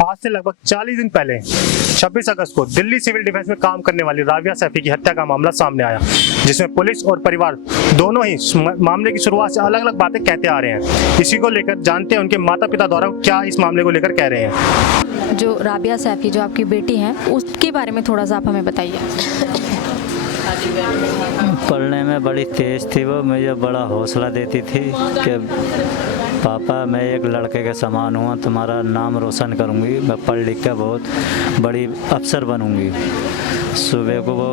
आज से लगभग 40 दिन पहले 26 अगस्त को दिल्ली सिविल डिफेंस में काम करने वाली राबिया सैफी की हत्या का मामला सामने आया, जिसमें पुलिस और परिवार दोनों ही मामले की शुरुआत से अलग अलग बातें कहते आ रहे हैं। इसी को लेकर जानते हैं उनके माता पिता द्वारा क्या इस मामले को लेकर कह रहे हैं। जो राबिया सैफी जो आपकी बेटी हैं, उसके बारे में थोड़ा सा आप हमें बताइए। पढ़ने में बड़ी तेज़ थी वो, मुझे बड़ा हौसला देती थी कि पापा मैं एक लड़के के समान हूँ, तुम्हारा नाम रोशन करूँगी, मैं पढ़ लिख कर बहुत बड़ी अफसर बनूँगी। सुबह को वो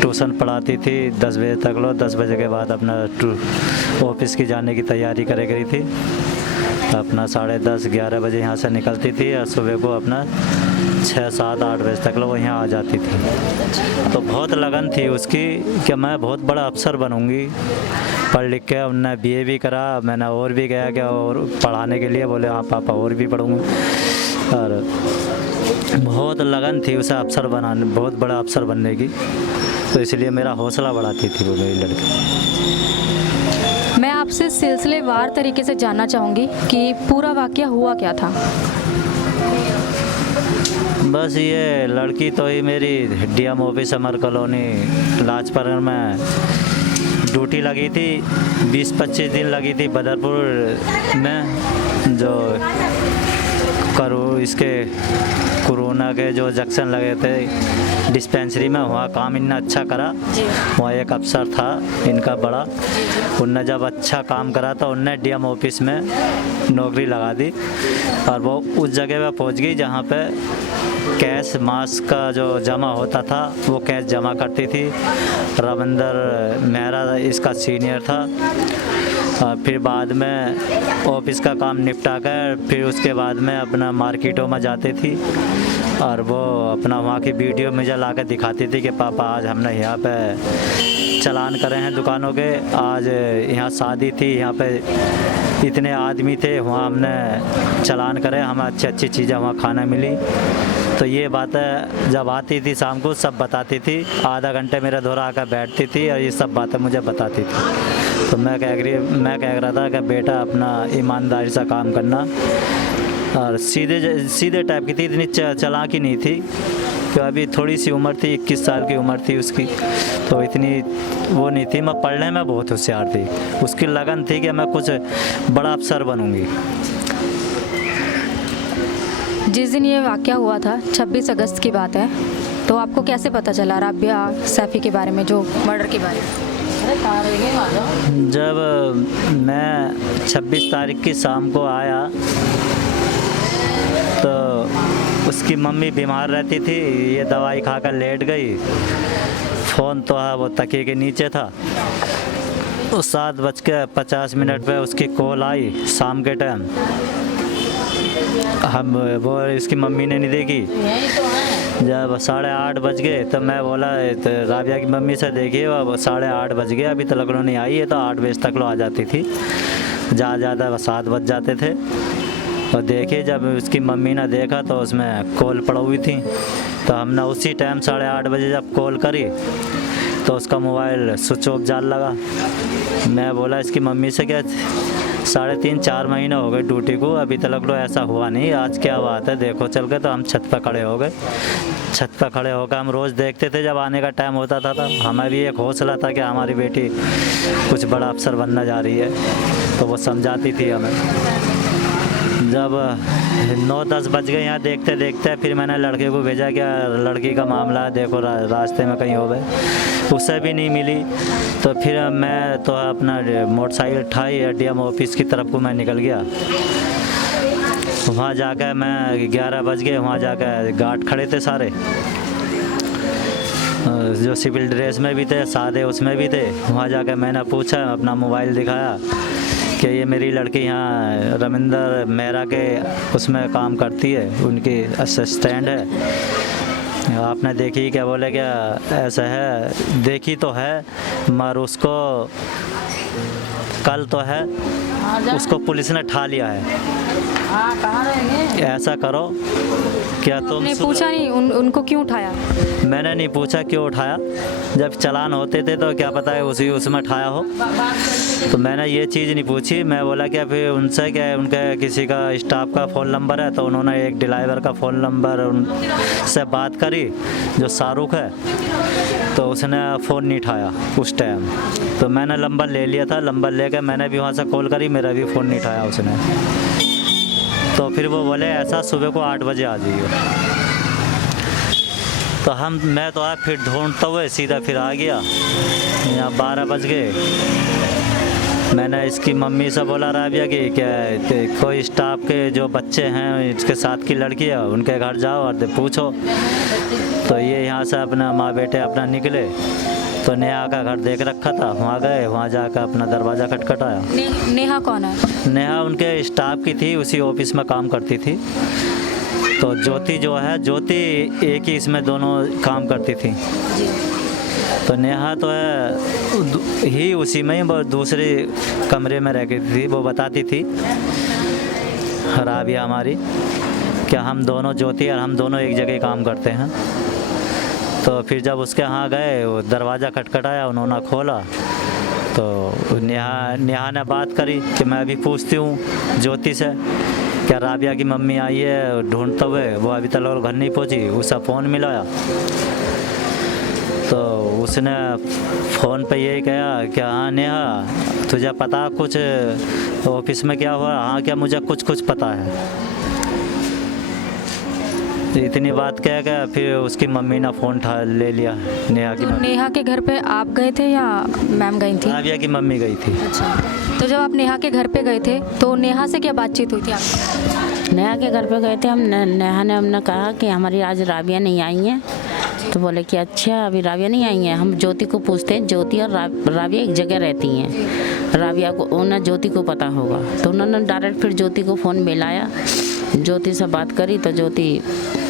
ट्यूशन पढ़ाती थी 10 बजे तक, 10 बजे के बाद अपना ऑफिस की जाने की तैयारी करे करी थी। अपना 10:30 11 बजे यहाँ से निकलती थी और सुबह को अपना 6 7 8 बजे तक वो यहाँ आ जाती थी। तो बहुत लगन थी उसकी कि मैं बहुत बड़ा अफसर बनूँगी। पढ़ लिख के उनने BA भी करा, मैंने और भी गया कि और पढ़ाने के लिए, बोले हाँ पापा और भी पढ़ूँगा। और बहुत लगन थी उसे अफसर बनाने, बहुत बड़ा अफसर बनने की, तो इसलिए मेरा हौसला बढ़ाती थी वो मेरी लड़की। मैं आपसे सिलसिलेवार तरीके से जानना चाहूँगी कि पूरा वाक़या हुआ क्या था। बस ये लड़की तो ही मेरी DM ऑफिस अमर कॉलोनी लाजपत में ड्यूटी लगी थी, 20-25 दिन लगी थी बदरपुर में। जो इसके कोरोना के जो जंक्शन लगे थे डिस्पेंसरी में, वहाँ काम इतना अच्छा करा। वहाँ एक अफसर था इनका बड़ा, उनने जब अच्छा काम करा तो उनने DM ऑफिस में नौकरी लगा दी और वो उस जगह पे पहुँच गई जहाँ पे कैश मास्क का जो जमा होता था वो कैश जमा करती थी। रविंदर मेहरा इसका सीनियर था। फिर बाद में ऑफिस का काम निपटा कर फिर उसके बाद में अपना मार्केटों में जाती थी और वो अपना वहाँ की वीडियो मुझे ला कर दिखाती थी कि पापा आज हमने यहाँ पे चालान करे हैं दुकानों के, आज यहाँ शादी थी, यहाँ पे इतने आदमी थे, वहाँ हमने चालान करे, हमें अच्छी अच्छी चीज़ें वहाँ खाना मिली। तो ये बातें जब आती थी शाम को सब बताती थी, आधा घंटे मेरे दौरा आकर बैठती थी और ये सब बातें मुझे बताती थी। तो मैं कह रहा था कि बेटा अपना ईमानदारी से काम करना, और सीधे टाइप की थी, इतनी चालाकी नहीं थी कि अभी थोड़ी सी उम्र थी, 21 साल की उम्र थी उसकी, तो इतनी वो नहीं थी। मैं पढ़ने में बहुत होशियार थी, उसकी लगन थी कि मैं कुछ बड़ा अफसर बनूंगी। जिस दिन ये वाक़या हुआ था 26 अगस्त की बात है, तो आपको कैसे पता चला राबिया सैफी के बारे में, जो मर्डर के बारे में? जब मैं 26 तारीख की शाम को आया तो उसकी मम्मी बीमार रहती थी, ये दवाई खाकर लेट गई। फ़ोन तो है वो तकिए के नीचे था। तो 7:50 पे उसकी कॉल आई शाम के टाइम। वो इसकी मम्मी ने नहीं देखी। जब 8:30 बज गए तो मैं बोला तो राबिया की मम्मी से देखिए, वो 8:30 बज गए अभी तक नहीं आई है, तो 8 बजे तक आ जाती थी, ज़्यादा 7 बज जाते थे। और देखिए जब उसकी मम्मी ने देखा तो उसमें कॉल पड़ी हुई थी, तो हमने उसी टाइम 8:30 बजे जब कॉल करी तो उसका मोबाइल स्विच ऑफ जाने लगा। मैं बोला इसकी मम्मी से क्या 3.5-4 महीने हो गए ड्यूटी को, अभी तक तो ऐसा हुआ नहीं, आज क्या बात है देखो चल के। तो हम छत पर खड़े हो गए। छत पर खड़े होकर हम रोज़ देखते थे जब आने का टाइम होता था, हमें भी एक हौसला था कि हमारी बेटी कुछ बड़ा अफसर बनने जा रही है, तो वो समझाती थी हमें। जब 9-10 बज गए यहाँ देखते देखते, फिर मैंने लड़के को भेजा कि लड़की का मामला है, देखो रास्ते में कहीं हो गए, उससे भी नहीं मिली। तो फिर मैं तो अपना मोटरसाइकिल उठाई DM ऑफिस की तरफ को मैं निकल गया। वहाँ जाकर मैं 11 बज गए, वहाँ जाकर गार्ड खड़े थे सारे, जो सिविल ड्रेस में भी थे, सादे उसमें भी थे। वहाँ जाकर मैंने पूछा, अपना मोबाइल दिखाया कि ये मेरी लड़की यहाँ रविंदर मेहरा के उसमें काम करती है, उनकी असिस्टेंट है। आपने देखी क्या? बोले क्या ऐसा है? देखी तो है मगर उसको कल तो है, उसको पुलिस ने ठा लिया है। ऐसा करो क्या तुम आपने पूछा नहीं उनको क्यों उठाया? मैंने नहीं पूछा क्यों उठाया, जब चालान होते थे तो क्या पता है उसमें उठाया हो, तो मैंने ये चीज़ नहीं पूछी। मैं बोला क्या फिर उनसे क्या उनके किसी का स्टाफ का फ़ोन नंबर है, तो उन्होंने एक ड्राइवर का फ़ोन नंबर उनसे बात करी जो शाहरुख है, तो उसने फ़ोन नहीं उठाया उस टाइम। तो मैंने नंबर ले लिया था, नंबर लेकर मैंने भी वहाँ से कॉल करी, मेरा भी फ़ोन नहीं उठाया उसने। तो फिर वो बोले ऐसा सुबह को 8 बजे आ जाइए। तो मैं तो फिर ढूंढते हुए सीधा फिर आ गया। यहाँ 12 बज गए। मैंने इसकी मम्मी से बोला राबिया कि क्या कोई स्टाफ के जो बच्चे हैं इसके साथ की लड़की है, उनके घर जाओ और पूछो। तो ये यहाँ से अपना माँ बेटे अपना निकले, तो नेहा का घर देख रखा था, वहाँ गए, वहाँ जाकर अपना दरवाज़ा खटखटाया। नेहा कौन है? नेहा उनके स्टाफ की थी, उसी ऑफिस में काम करती थी। तो ज्योति जो है, ज्योति एक ही इसमें दोनों काम करती थी। तो नेहा तो है ही उसी में ही, वो दूसरे कमरे में रह गई थी। वो बताती थी राबिया हमारी क्या हम दोनों, ज्योति और हम दोनों एक जगह काम करते हैं। तो फिर जब उसके यहाँ गए, वो दरवाज़ा खटखटाया, उन्होंने खोला, तो नेहा ने बात करी कि मैं अभी पूछती हूँ ज्योति से क्या राबिया की मम्मी आई है ढूंढते हुए, वो अभी तक घर नहीं पहुँची। उसका फ़ोन मिलाया तो उसने फ़ोन पे यही कहा कि हाँ नेहा तुझे पता कुछ ऑफिस में क्या हुआ? हाँ क्या मुझे कुछ पता है। इतनी बात कह गया, फिर उसकी मम्मी ने फ़ोन ले लिया नेहा की। तो नेहा के घर पे आप गए थे या मैम गई थी? राबिया की मम्मी गई थी। अच्छा, तो जब आप नेहा के घर पे गए थे तो नेहा से क्या बातचीत हुई थी आपकी? नेहा के घर पे गए थे हम। नेहा ने हमने कहा कि हमारी आज राबिया नहीं आई हैं। तो बोले कि अच्छा अभी राबिया नहीं आई हैं, हम ज्योति को पूछते हैं। ज्योति और राबिया एक जगह रहती हैं, राबिया को उन्हें ज्योति को पता होगा। तो उन्होंने डायरेक्ट फिर ज्योति को फ़ोन मिलाया, ज्योति से बात करी। तो ज्योति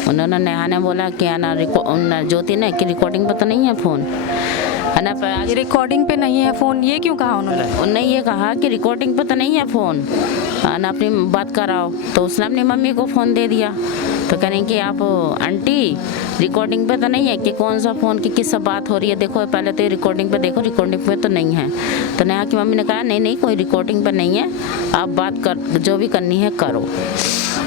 उन्होंने नेहा ने बोला कि ना ज्योति ने कि रिकॉर्डिंग पर तो नहीं है फ़ोन, है ना? ये रिकॉर्डिंग पे नहीं है फ़ोन, ये क्यों कहा उन्होंने? उन्होंने ये कहा कि रिकॉर्डिंग पे तो नहीं है फ़ोन, ना अपनी बात कराओ। तो उसने अपनी मम्मी को फ़ोन दे दिया। तो कह रही कि आप आंटी रिकॉर्डिंग पे तो नहीं है कि कौन सा फ़ोन की किस से बात हो रही है, देखो पहले तो रिकॉर्डिंग पे देखो, रिकॉर्डिंग पे तो नहीं है। तो नेहा की मम्मी ने कहा नहीं कोई रिकॉर्डिंग पे नहीं है, आप बात कर जो भी करनी है करो।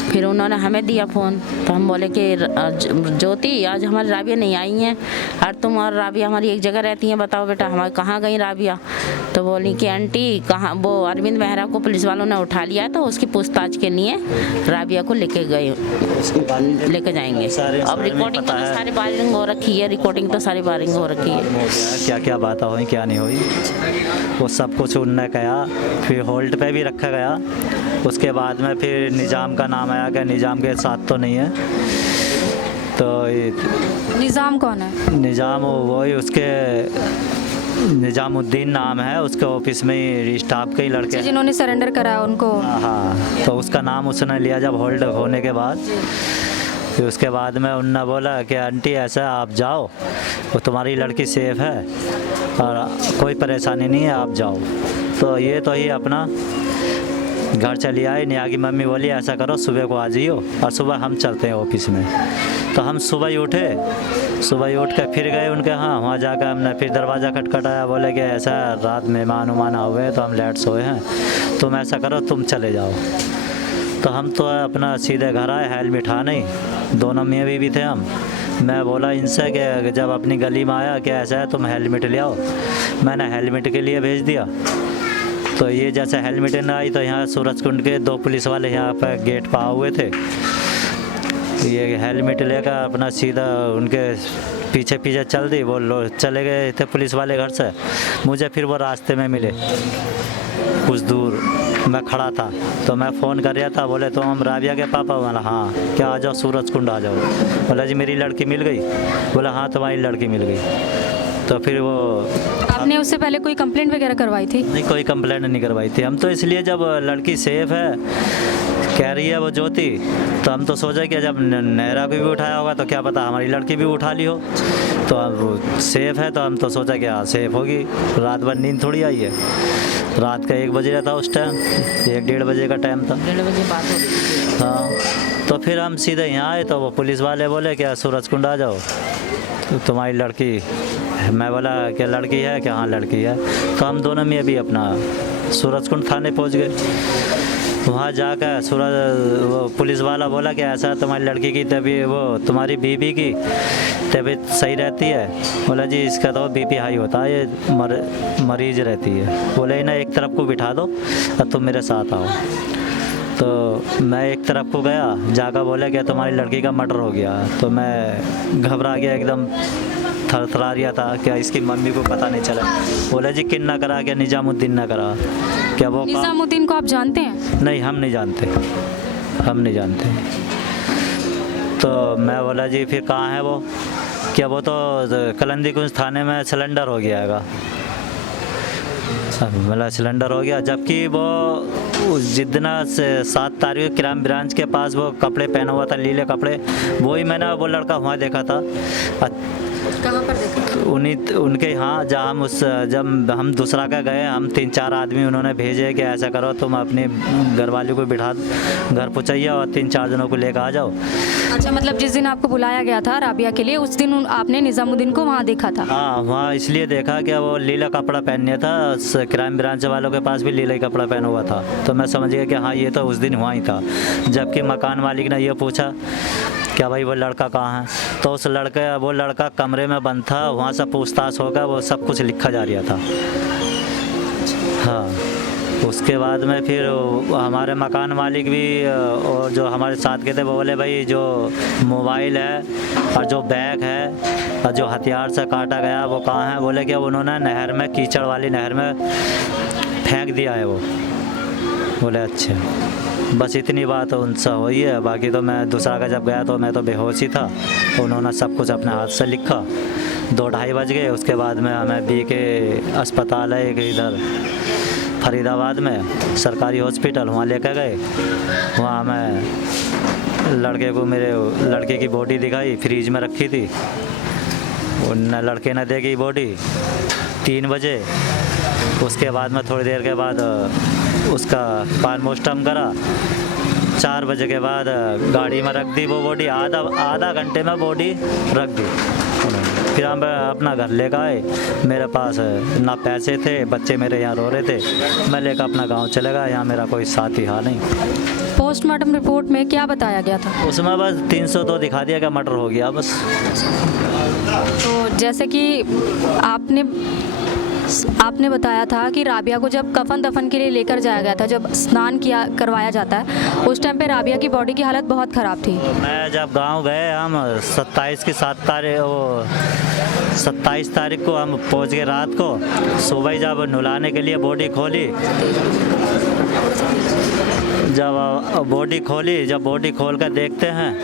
फिर उन्होंने हमें दिया फ़ोन। तो हम बोले कि ज्योति आज हमारी राबिया नहीं आई हैं, और तुम और राबिया हमारी एक जगह रहती हैं, बताओ बेटा हमारे कहाँ गई राबिया? तो बोली कि आंटी कहाँ, वो अरविंद मेहरा को पुलिस वालों ने उठा लिया, तो उसकी पूछताछ के लिए राबिया को लेके जाएंगे। अब रिकॉर्डिंग तो सारी बारिंग हो रखी है, रिकॉर्डिंग तो सारी बारिंग हो रखी है। क्या क्या बातें हुई क्या नहीं हुई वो सब कुछ उनने कहा। फिर होल्ड पे भी रखा गया। उसके बाद में फिर निज़ाम का नाम आया कि निज़ाम के साथ तो नहीं है। तो निज़ाम कौन है? निज़ाम वही उसके निज़ामुद्दीन नाम है, उसके ऑफिस में ही स्टाफ के ही लड़के जिन्होंने सरेंडर कराया उनको। हाँ, तो उसका नाम उसने लिया जब होल्ड होने के बाद। फिर उसके बाद में उन्होंने बोला कि आंटी ऐसा आप जाओ, वो तुम्हारी लड़की सेफ है और कोई परेशानी नहीं है, आप जाओ। तो ये तो ही अपना घर चली आई। नेहा की मम्मी बोली ऐसा करो सुबह को आ जाइयो और सुबह हम चलते हैं ऑफिस में। तो हम सुबह ही उठे, सुबह ही उठ कर फिर गए उनके यहाँ। वहाँ जाकर हमने फिर दरवाज़ा खटखटाया, बोले कि ऐसा रात मेहमान उमान हुए तो हम लेट सोए हैं, तुम ऐसा करो तुम चले जाओ। तो हम तो अपना सीधे घर आए, हेलमेट था नहीं, दोनों मियाँ बीवी थे हम। मैं बोला इनसे कि जब अपनी गली में आया कि ऐसा है तुम हेलमेट ले आओ, मैंने हेलमेट के लिए भेज दिया। तो ये जैसे हेलमेट न आई तो यहाँ सूरजकुंड के 2 पुलिस वाले यहाँ पर गेट पर आए हुए थे। ये हेलमेट लेकर अपना सीधा उनके पीछे पीछे चल दी, वो चले गए थे पुलिस वाले घर से। मुझे फिर वो रास्ते में मिले कुछ दूर, मैं खड़ा था तो मैं फ़ोन कर रहा था। बोले तो हम राबिया के पापा? बोला हाँ, क्या आ जाओ सूरजकुंड आ जाओ। बोला जी मेरी लड़की मिल गई? बोला हाँ तुम्हारी लड़की मिल गई। तो फिर वो आपने उससे पहले कोई कंप्लेंट वगैरह करवाई थी? नहीं, कोई कंप्लेंट नहीं करवाई थी हम तो, इसलिए जब लड़की सेफ है कह रही है वो ज्योति, तो हम तो सोचा कि जब नहरा को भी उठाया होगा तो क्या पता हमारी लड़की भी उठा ली हो, तो अब सेफ है तो हम तो सोचा कि हाँ सेफ होगी। रात भर नींद थोड़ी आई है, रात का 1 बज रहा था उस टाइम, 1-1:30 बजे का टाइम था। 1:30 बजे बात हो रही थी। हाँ, तो फिर हम सीधे यहाँ आए तो वो पुलिस वाले बोले क्या सूरजकुंड आ जाओ, तो तुम्हारी लड़की, मैं बोला क्या लड़की है क्या, हाँ लड़की है। तो हम दोनों में अभी अपना सूरजकुंड थाने पहुँच गए। वहाँ जाकर वो पुलिस वाला बोला कि ऐसा तुम्हारी लड़की की तबीयत, वो तुम्हारी बीबी की तबीयत सही रहती है? बोला जी इसका तो बीपी हाई होता है, ये मरीज रहती है। बोले इन्हें एक तरफ को बिठा दो और तुम मेरे साथ आओ। तो मैं एक तरफ को गया, जाकर बोला कि तुम्हारी लड़की का मर्डर हो गया। तो मैं घबरा गया, एकदम थरथरा रहा था, क्या इसकी मम्मी को पता नहीं चला। बोला जी किन ना करा, क्या निजामुद्दीन ना करा क्या? वो निजामुद्दीन को आप जानते हैं? नहीं, हम नहीं जानते, हम नहीं जानते। तो मैं बोला जी फिर कहाँ है वो? क्या वो तो कलंदी कुंज थाने में सिलेंडर हो गया है। मतलब सिलेंडर हो गया, जबकि वो जितना 7 तारीख क्राइम ब्रांच के पास वो कपड़े पहना हुआ था, नीले कपड़े, वही मैंने वो लड़का वहाँ देखा था। कहाँ पर देखा? उनके यहाँ, जहाँ हम जब हम दूसरा का गए, हम 3-4 आदमी उन्होंने भेजे कि ऐसा करो तुम अपनी घरवाली को बिठा घर पहुँचाइए और 3-4 जनों को लेकर आ जाओ। अच्छा, मतलब जिस दिन आपको बुलाया गया था राबिया के लिए, उस दिन आपने निजामुद्दीन को वहाँ देखा था? हाँ, वहाँ इसलिए देखा कि वो लीला कपड़ा पहनने था, क्राइम ब्रांच वालों के पास भी लीला कपड़ा पहना हुआ था। तो मैं समझ गया कि हाँ ये तो उस दिन हुआ ही था। जबकि मकान मालिक ने ये पूछा क्या भाई वो लड़का कहाँ है, तो वो लड़का कमरे में बंद था, वहाँ से पूछताछ होगा, वो सब कुछ लिखा जा रहा था। हाँ, उसके बाद में फिर हमारे मकान मालिक भी और जो हमारे साथ के थे वो बोले भाई जो मोबाइल है और जो बैग है और जो हथियार से काटा गया वो कहाँ है? बोले कि उन्होंने नहर में, कीचड़ वाली नहर में फेंक दिया है वो। बोले अच्छा, बस इतनी बात उनसे हुई है। बाकी तो मैं दूसरा का जब गया तो मैं तो बेहोश ही था, उन्होंने सब कुछ अपने हाथ से लिखा। 2-2:30 बज गए। उसके बाद में हमें BK अस्पताल है एक इधर फरीदाबाद में, सरकारी हॉस्पिटल, वहाँ लेकर गए। वहाँ हमें लड़के को, मेरे लड़के की बॉडी दिखाई, फ्रीज में रखी थी। उन लड़के ने देखी बॉडी 3 बजे। उसके बाद में थोड़ी देर के बाद उसका पोस्टमार्टम करा। 4 बजे के बाद गाड़ी में रख दी वो बॉडी, आधा घंटे में बॉडी रख दी उन्होंने। फिर हम अपना घर लेकर आए। मेरे पास ना पैसे थे, बच्चे मेरे यहाँ रो रहे थे, मैं लेकर अपना गांव चले गया। यहाँ मेरा कोई साथी हा नहीं। पोस्टमार्टम रिपोर्ट में क्या बताया गया था? उसमें बस 302 दिखा दिया कि मर्डर हो गया बस। तो जैसे कि आपने बताया था कि राबिया को जब कफन दफन के लिए लेकर जाया गया था, जब स्नान करवाया जाता है, उस टाइम पे राबिया की बॉडी की हालत बहुत ख़राब थी। मैं जब गांव गए, हम 27 तारीख को हम पहुंच गए रात को। सुबह जब नुलाने के लिए बॉडी खोली, जब बॉडी खोल कर देखते हैं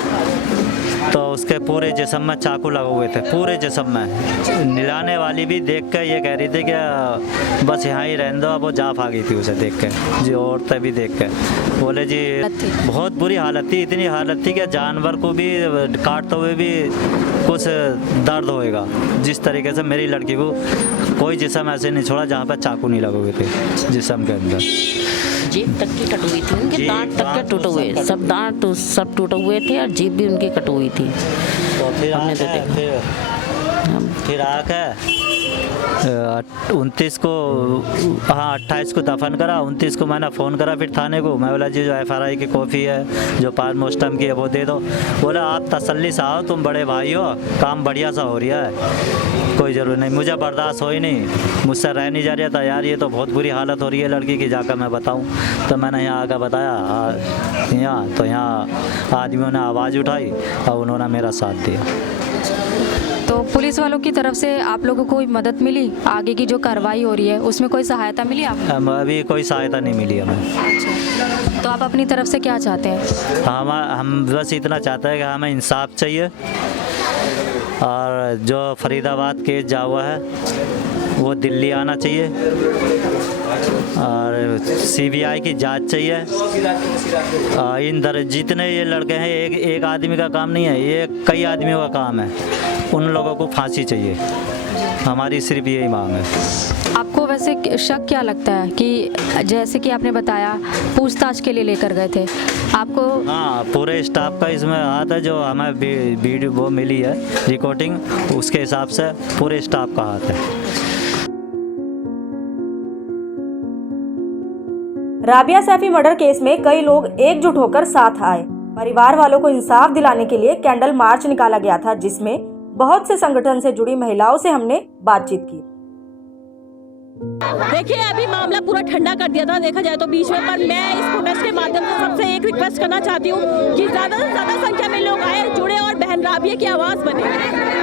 तो उसके पूरे जिस्म में चाकू लगे हुए थे, पूरे जिस्म में। निलाने वाली भी देख कर ये कह रही थी कि बस यहाँ ही रहने दो। वो जा भागी थी उसे देख कर, जो औरतें भी देख कर। बोले जी बहुत बुरी हालत थी, इतनी हालत थी कि जानवर को भी काटते हुए भी कुछ दर्द होएगा। जिस तरीके से मेरी लड़की को कोई जिस्म ऐसे नहीं छोड़ा जहाँ पर चाकू नहीं लगे हुए थे जिस्म के अंदर। जीभ तक की कटी हुई थी, उनके दांत तक के टूटे हुए, सब दांत सब टूटे हुए थे और जीभ भी उनकी कटी हुई थी। तो फिर आकर 29 को, हाँ 28 को दफन करा। 29 को मैंने फ़ोन करा फिर थाने को। मैं बोला जी जो FRI की कॉपी है, जो पोस्टमार्टम की है, वो दे दो। बोला आप तसल्ली से आओ, तुम बड़े भाई हो, काम बढ़िया सा हो रहा है, कोई ज़रूरत नहीं। मुझे बर्दाश्त हो ही नहीं, मुझसे रह नहीं जा रहा था यार, ये तो बहुत बुरी हालत हो रही है लड़की की, जाकर मैं बताऊँ। तो मैंने यहाँ आकर बताया यहाँ, तो यहाँ आदमियों ने आवाज़ उठाई और उन्होंने मेरा साथ दिया। तो पुलिस वालों की तरफ से आप लोगों को कोई मदद मिली? आगे की जो कार्रवाई हो रही है उसमें कोई सहायता मिली आपको? अभी कोई सहायता नहीं मिली हमें। अच्छा, तो आप अपनी तरफ से क्या चाहते हैं? हम बस इतना चाहते हैं कि हमें इंसाफ चाहिए और जो फरीदाबाद केस जा हुआ है वो दिल्ली आना चाहिए और सीबीआई की जांच चाहिए। इन जितने ये लड़के हैं एक आदमी का काम नहीं है, ये कई आदमियों का काम है। उन लोगों को फांसी चाहिए, हमारी सिर्फ यही मांग है। आपको वैसे शक क्या लगता है कि जैसे कि आपने बताया पूछताछ के लिए लेकर गए थे आपको? हाँ, पूरे स्टाफ का इसमें हाथ है। जो हमें वीडियो वो मिली है रिकॉर्डिंग, उसके हिसाब से पूरे स्टाफ का हाथ है। राबिया सैफी मर्डर केस में कई लोग एकजुट होकर साथ आए। परिवार वालों को इंसाफ दिलाने के लिए कैंडल मार्च निकाला गया था, जिसमें बहुत से संगठन से जुड़ी महिलाओं से हमने बातचीत की। देखिए, अभी मामला पूरा ठंडा कर दिया था देखा जाए तो बीच में, पर मैं इस प्रोटेस्ट के माध्यम से सबसे एक रिक्वेस्ट करना चाहती हूँ कि ज्यादा से ज्यादा संख्या में लोग आए, जुड़े और बहन राबिया की आवाज बने।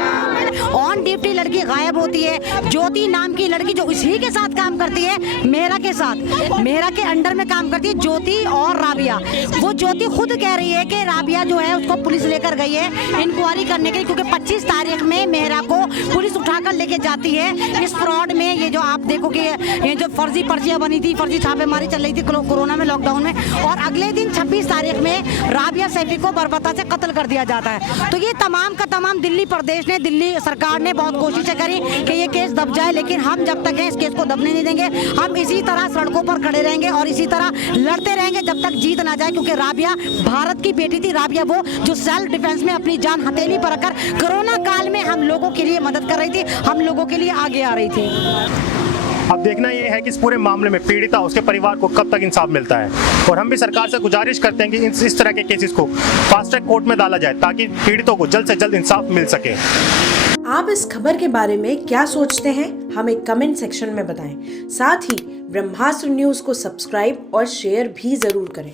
ऑन ड्यूटी लड़की गायब होती है, ज्योति नाम की लड़की जो इसी के साथ काम करती है, मेहरा के साथ, मेहरा के अंडर में काम करती है ज्योति और राबिया। वो ज्योति खुद कह रही है कि राबिया जो है उसको पुलिस लेकर गई है इंक्वायरी करने के लिए, क्योंकि 25 तारीख में मेहरा को पुलिस उठाकर लेके जाती है। इस फ्रॉड में ये जो आप देखो कि ये जो फर्जी पर्चियां बनी थी, फर्जी छापेमारी चल रही थी कोरोना में, लॉकडाउन में, और अगले दिन 26 तारीख में राबिया सैफी को बर्बरता से कत्ल कर दिया जाता है। तो ये तमाम का तमाम दिल्ली प्रदेश ने, दिल्ली सरकार ने बहुत कोशिशें करी कि ये केस दब जाए, लेकिन हम जब तक हैं इस केस को दबने नहीं देंगे। हम इसी तरह सड़कों पर खड़े रहेंगे और इसी तरह लड़ते रहेंगे जब तक जीत ना जाए, क्योंकि राबिया भारत की बेटी थी। राबिया वो जो सेल्फ डिफेंस में अपनी जान हथेली पर रखकर कोरोना काल में हम लोगों के लिए मदद कर रही थी, हम लोगों के लिए आगे आ रही थी। अब देखना ये है कि इस पूरे मामले में पीड़िता उसके परिवार को कब तक इंसाफ मिलता है, और हम भी सरकार से गुजारिश करते हैं कि इस तरह के केसेस को फास्ट ट्रैक कोर्ट में डाला जाए ताकि पीड़ितों को जल्द से जल्द इंसाफ मिल सके। आप इस खबर के बारे में क्या सोचते हैं, हमें कमेंट सेक्शन में बताएं। साथ ही ब्रह्मास्त्र न्यूज को सब्सक्राइब और शेयर भी जरूर करें।